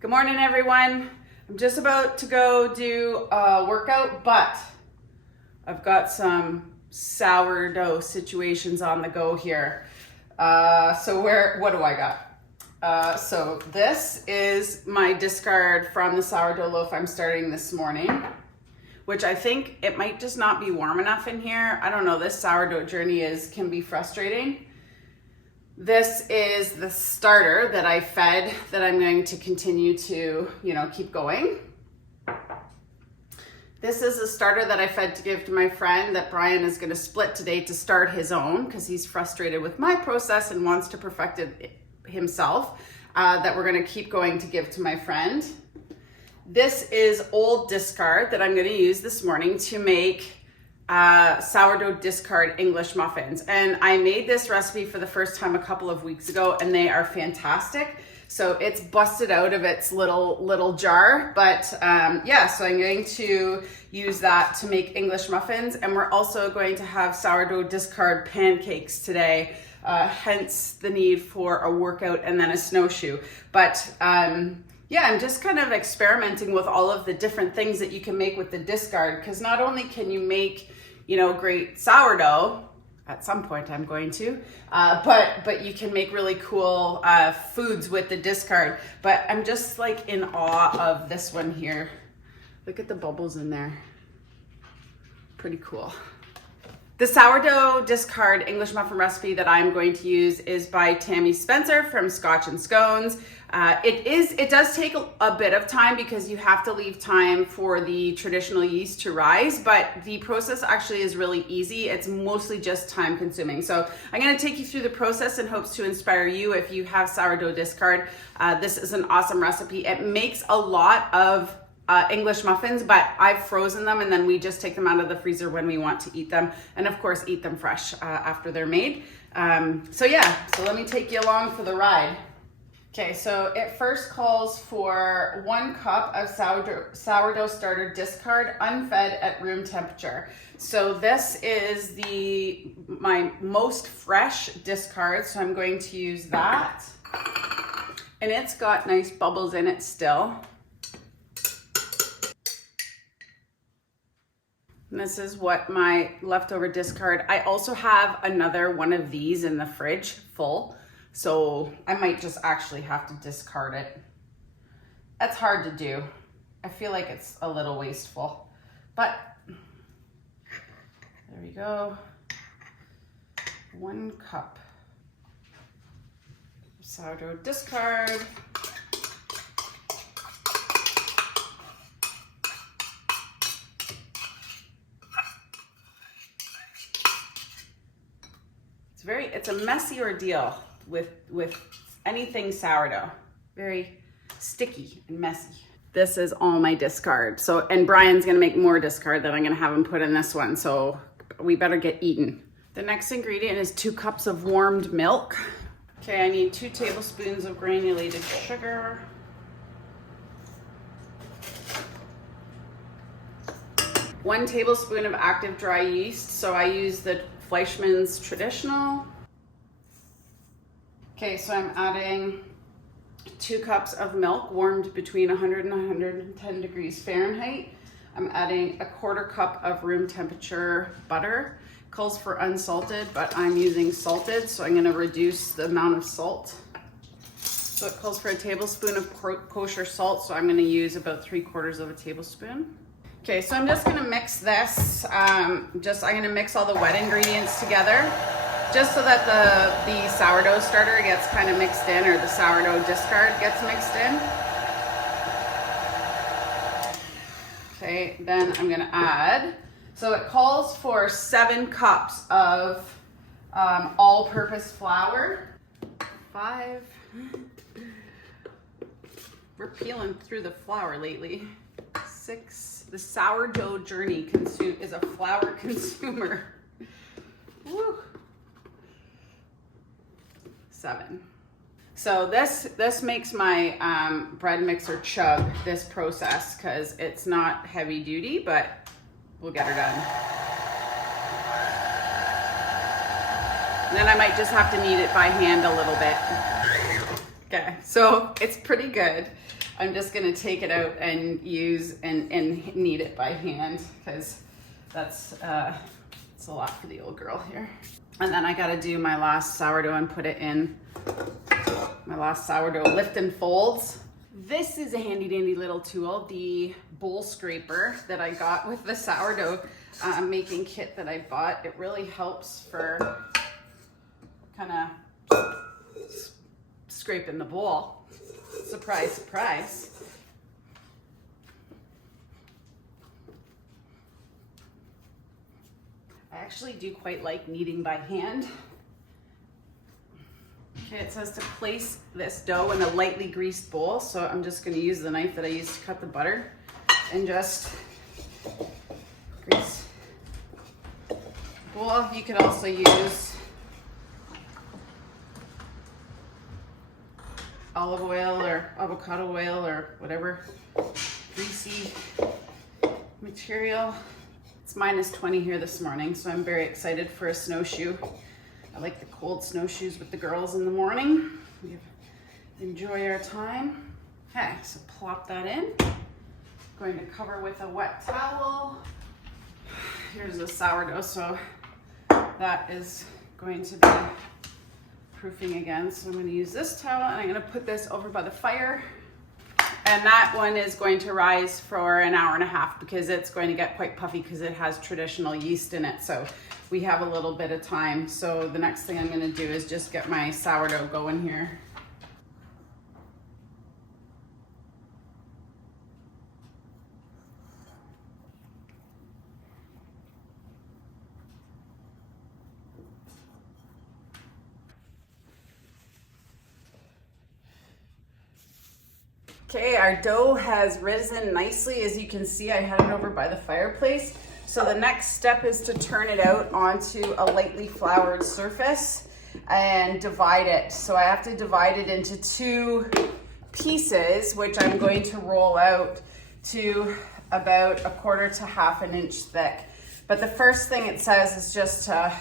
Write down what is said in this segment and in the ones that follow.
Good morning, everyone. I'm just about to go do a workout, but I've got some sourdough situations on the go here. What do I got? So this is my discard from the sourdough loaf I'm starting this morning, which I think it might just not be warm enough in here. I don't know, this sourdough journey can be frustrating. This is the starter that I fed that I'm going to continue to, keep going. This is a starter that I fed to give to my friend that Brian is going to split today to start his own because he's frustrated with my process and wants to perfect it himself, that we're going to keep going to give to my friend. This is old discard that I'm going to use this morning to make sourdough discard English muffins. And I made this recipe for the first time a couple of weeks ago and they are fantastic. So it's busted out of its little jar, but so I'm going to use that to make English muffins. And we're also going to have sourdough discard pancakes today, hence the need for a workout and then a snowshoe. But I'm just kind of experimenting with all of the different things that you can make with the discard, because not only can you make great sourdough, at some point I'm going to, but you can make really cool foods with the discard. But I'm just like in awe of this one here. Look at the bubbles in there. Pretty cool. The sourdough discard English muffin recipe that I'm going to use is by Tammy Spencer from Scotch and Scones. It does take a bit of time because you have to leave time for the traditional yeast to rise, but the process actually is really easy. It's mostly just time consuming. So I'm going to take you through the process in hopes to inspire you if you have sourdough discard. This is an awesome recipe. It makes a lot of English muffins, but I've frozen them and then we just take them out of the freezer when we want to eat them, and of course eat them fresh after they're made. So let me take you along for the ride. Okay, so it first calls for 1 cup of sourdough starter discard unfed at room temperature. So this is my most fresh discard, so I'm going to use that. And it's got nice bubbles in it still. And this is what my leftover discard. I also have another one of these in the fridge full, so I might just actually have to discard it. That's hard to do. I feel like it's a little wasteful, but there we go. 1 cup of sourdough discard. It's a messy ordeal with anything sourdough. Very sticky and messy. This is all my discard. And Brian's gonna make more discard that I'm gonna have him put in this one, so we better get eating. The next ingredient is 2 cups of warmed milk. Okay, I need 2 tablespoons of granulated sugar. 1 tablespoon of active dry yeast, so I use the Fleischmann's Traditional. Okay, so I'm adding 2 cups of milk warmed between 100 and 110 degrees Fahrenheit. I'm adding 1/4 cup of room temperature butter. Calls for unsalted, but I'm using salted, so I'm gonna reduce the amount of salt. So it calls for 1 tablespoon of kosher salt, so I'm gonna use about 3/4 of a tablespoon. Okay, so I'm just gonna mix this. I'm gonna mix all the wet ingredients together, just so that the sourdough starter gets kind of mixed in, or the sourdough discard gets mixed in. Okay, then I'm gonna add, so it calls for 7 cups of all-purpose flour. 5. We're peeling through the flour lately. 6. The sourdough journey is a flour consumer. Woo. 7. So this makes my bread mixer chug this process because it's not heavy duty, but we'll get her done. And then I might just have to knead it by hand a little bit. Okay, so it's pretty good. I'm just gonna take it out and use and knead it by hand, because that's it's a lot for the old girl here. And then I gotta do my last sourdough and put it in my last sourdough lift and folds. This is a handy dandy little tool, the bowl scraper that I got with the sourdough making kit that I bought. It really helps for kind of scraping the bowl. Surprise, surprise. I actually do quite like kneading by hand. Okay, it says to place this dough in a lightly greased bowl, so I'm just going to use the knife that I used to cut the butter and just grease the bowl. You could also use olive oil or avocado oil or whatever greasy material. It's -20 here this morning, so I'm very excited for a snowshoe. I like the cold snowshoes with the girls in the morning. We enjoy our time. Okay, so plop that in. Going to cover with a wet towel. Here's the sourdough, so that is going to be proofing again. So I'm going to use this towel and I'm going to put this over by the fire. And that one is going to rise for an hour and a half because it's going to get quite puffy because it has traditional yeast in it. So we have a little bit of time. So the next thing I'm going to do is just get my sourdough going here. Okay, our dough has risen nicely. As you can see, I had it over by the fireplace. So the next step is to turn it out onto a lightly floured surface and divide it. So I have to divide it into 2 pieces, which I'm going to roll out to about 1/4 to 1/2 inch thick. But the first thing it says is just to, I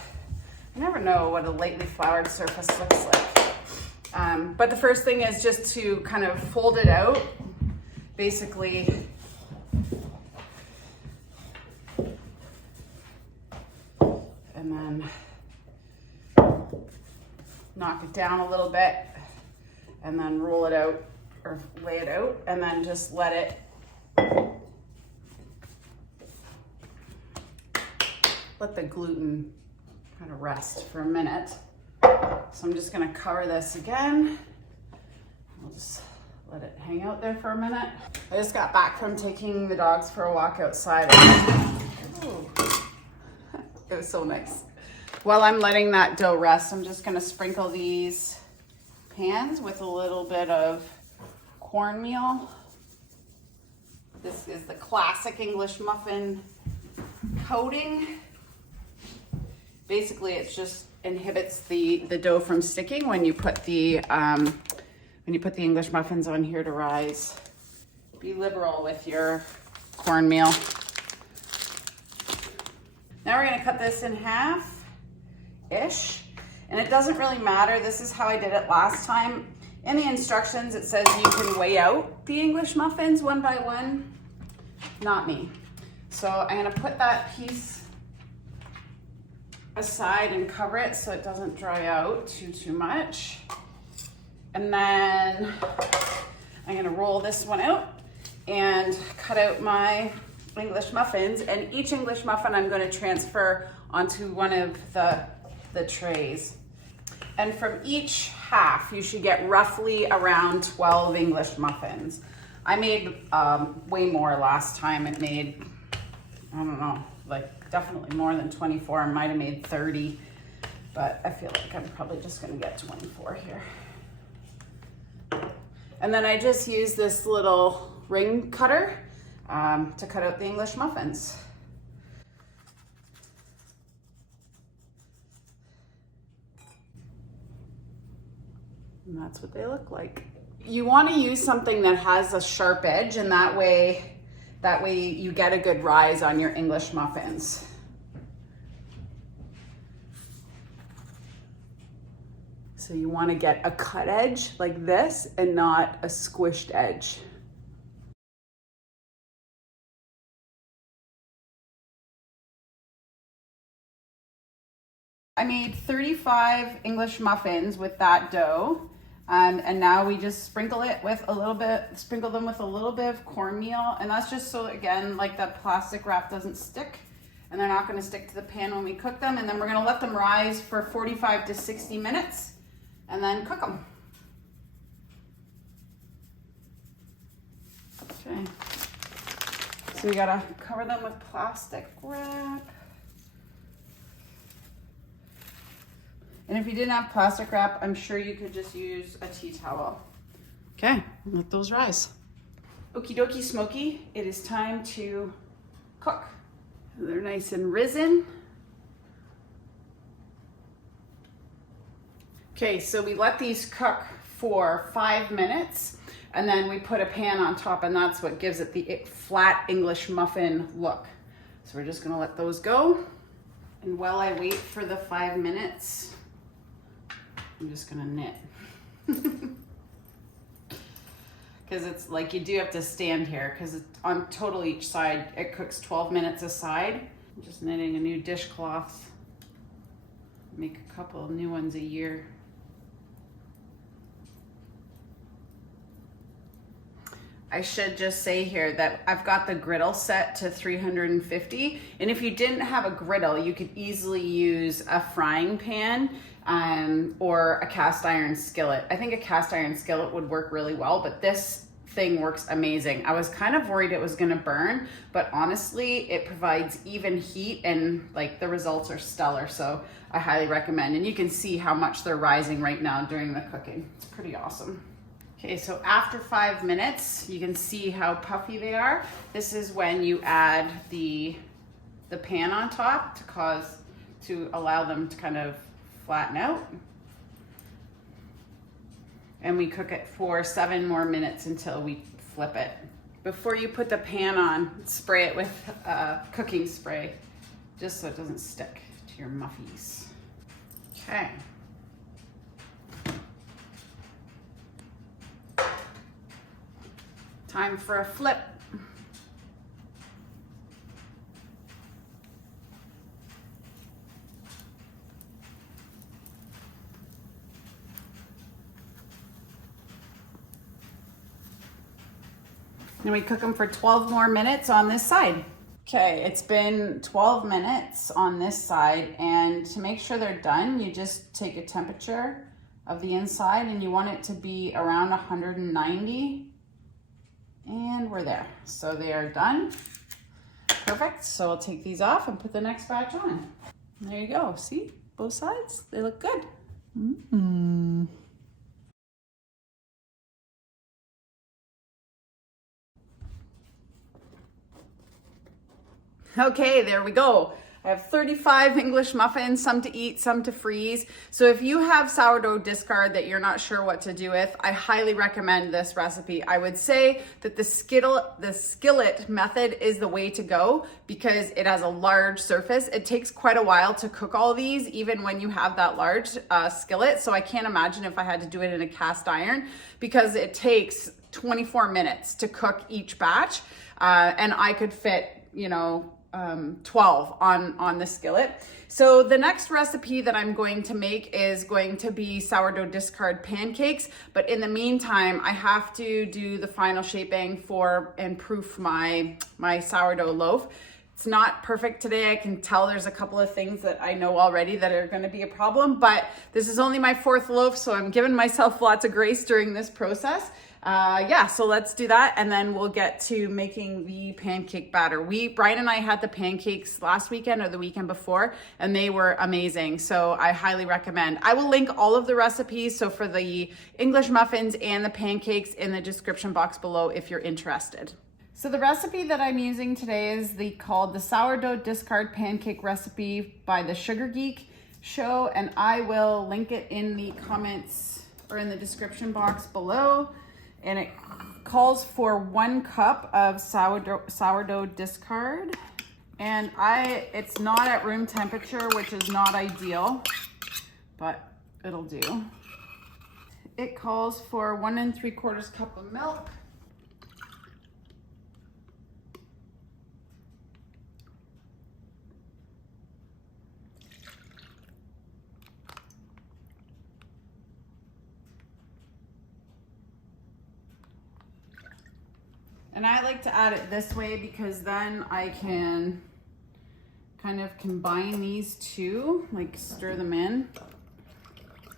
never know what a lightly floured surface looks like. But the first thing is just to kind of fold it out, basically. And then knock it down a little bit and then roll it out or lay it out and then just let it let the gluten kind of rest for a minute. So I'm just going to cover this again. I'll just let it hang out there for a minute. I just got back from taking the dogs for a walk outside. Ooh. It was so nice. While I'm letting that dough rest, I'm just going to sprinkle these pans with a little bit of cornmeal. This is the classic English muffin coating. Basically, it just inhibits the dough from sticking when you put the English muffins on here to rise. Be liberal with your cornmeal. Now we're going to cut this in half-ish, and it doesn't really matter. This is how I did it last time. In the instructions, it says you can weigh out the English muffins one by one. Not me. So I'm going to put that piece aside and cover it so it doesn't dry out too much. And then I'm going to roll this one out and cut out my English muffins, and each English muffin I'm going to transfer onto one of the trays. And from each half you should get roughly around 12 English muffins. I made way more last time. It made, I don't know, like definitely more than 24. I might have made 30, but I feel like I'm probably just going to get 24 here. And then I just use this little ring cutter to cut out the English muffins. And that's what they look like. You want to use something that has a sharp edge, and that way you get a good rise on your English muffins. So you want to get a cut edge like this and not a squished edge. I made 35 English muffins with that dough. And now we just sprinkle them with a little bit of cornmeal. And that's just so, again, like that plastic wrap doesn't stick. And they're not gonna stick to the pan when we cook them. And then we're gonna let them rise for 45 to 60 minutes and then cook them. Okay. So we gotta cover them with plastic wrap. And if you didn't have plastic wrap, I'm sure you could just use a tea towel. Okay, let those rise. Okie dokie smoky, it is time to cook. They're nice and risen. Okay, so we let these cook for 5 minutes and then we put a pan on top, and that's what gives it the flat English muffin look. So we're just gonna let those go. And while I wait for the 5 minutes, I'm just gonna knit. Because it's like you do have to stand here because on total each side, it cooks 12 minutes a side. I'm just knitting a new dishcloth. Make a couple of new ones a year. I should just say here that I've got the griddle set to 350. And if you didn't have a griddle, you could easily use a frying pan or a cast iron skillet. I think a cast iron skillet would work really well, but this thing works amazing. I was kind of worried it was gonna burn, but honestly, it provides even heat and like the results are stellar. So I highly recommend. And you can see how much they're rising right now during the cooking. It's pretty awesome. Okay, so after 5 minutes, you can see how puffy they are. This is when you add the pan on top to allow them to kind of flatten out. And we cook it for 7 more minutes until we flip it. Before you put the pan on, spray it with cooking spray, just so it doesn't stick to your muffies. Okay. Time for a flip. And we cook them for 12 more minutes on this side. Okay, it's been 12 minutes on this side, and to make sure they're done, you just take a temperature of the inside and you want it to be around 190. And we're there. So they are done. Perfect. So I'll take these off and put the next batch on. There you go. See? Both sides? They look good. Mm-hmm. Okay, there we go. I have 35 English muffins, some to eat, some to freeze. So if you have sourdough discard that you're not sure what to do with, I highly recommend this recipe. I would say that the skillet method is the way to go because it has a large surface. It takes quite a while to cook all these, even when you have that large skillet. So I can't imagine if I had to do it in a cast iron because it takes 24 minutes to cook each batch. And I could fit, 12 on the skillet. So the next recipe that I'm going to make is going to be sourdough discard pancakes. But in the meantime, I have to do the final shaping and proof my sourdough loaf. It's not perfect today. I can tell there's a couple of things that I know already that are going to be a problem, but this is only my 4th loaf, so I'm giving myself lots of grace during this process. So let's do that, and then we'll get to making the pancake batter. Brian and I had the pancakes last weekend or the weekend before, and they were amazing. So I highly recommend. I will link all of the recipes, so for the English muffins and the pancakes in the description box below if you're interested. So the recipe that I'm using today is called the sourdough discard pancake recipe by the Sugar Geek Show, and I will link it in the comments or in the description box below. And it calls for 1 cup of sourdough discard. And it's not at room temperature, which is not ideal, but it'll do. It calls for 1 3/4 cup of milk. And I like to add it this way because then I can kind of combine these two, like stir them in.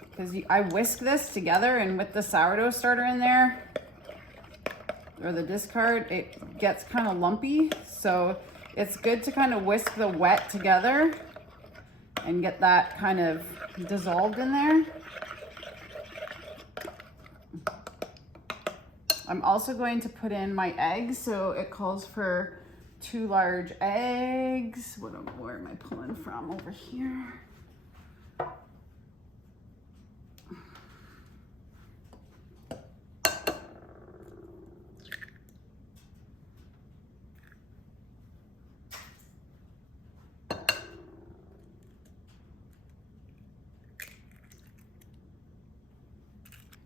Because I whisk this together, and with the sourdough starter in there, or the discard, it gets kind of lumpy. So it's good to kind of whisk the wet together and get that kind of dissolved in there. I'm also going to put in my eggs. So it calls for 2 large eggs. Where am I pulling from? Over here.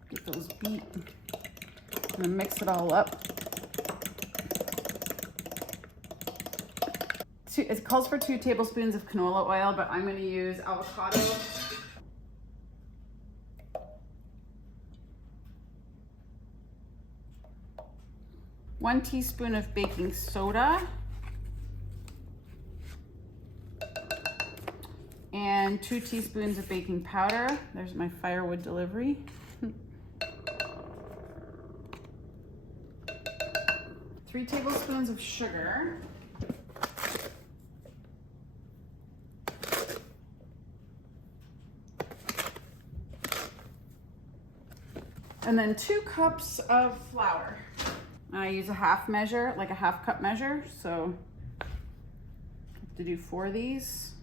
Get those beat. And then mix it all up. It calls for 2 tablespoons of canola oil, but I'm going to use avocado. One teaspoon of baking soda. And 2 teaspoons of baking powder. There's my firewood delivery. 3 tablespoons of sugar. And then 2 cups of flour. I use a half measure, like a half cup measure. So I have to do 4 of these.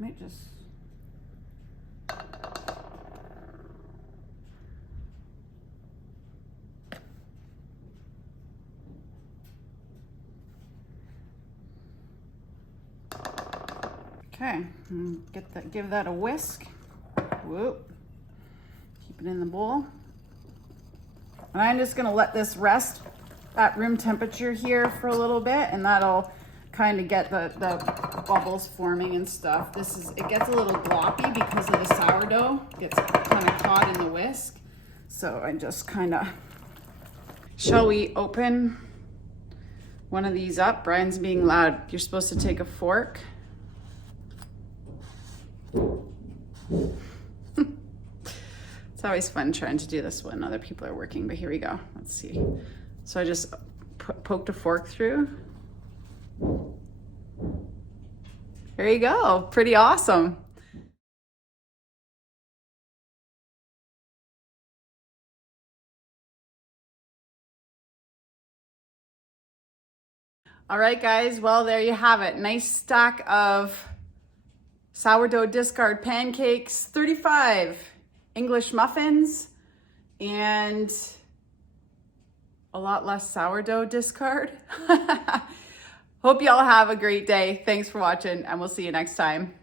Might just. Okay, give that a whisk. Whoop. Keep it in the bowl. And I'm just gonna let this rest at room temperature here for a little bit, and that'll kind of get the bubbles forming and stuff. It gets a little gloppy because of the sourdough. It gets kind of caught in the whisk. So I just kind of, shall we open one of these up? Brian's being loud. You're supposed to take a fork. It's always fun trying to do this when other people are working, but here we go. Let's see. So I just poked a fork through. There you go. Pretty awesome. All right, guys. Well, there you have it. Nice stack of sourdough discard pancakes, 35 English muffins, and a lot less sourdough discard. Hope y'all have a great day. Thanks for watching, and we'll see you next time.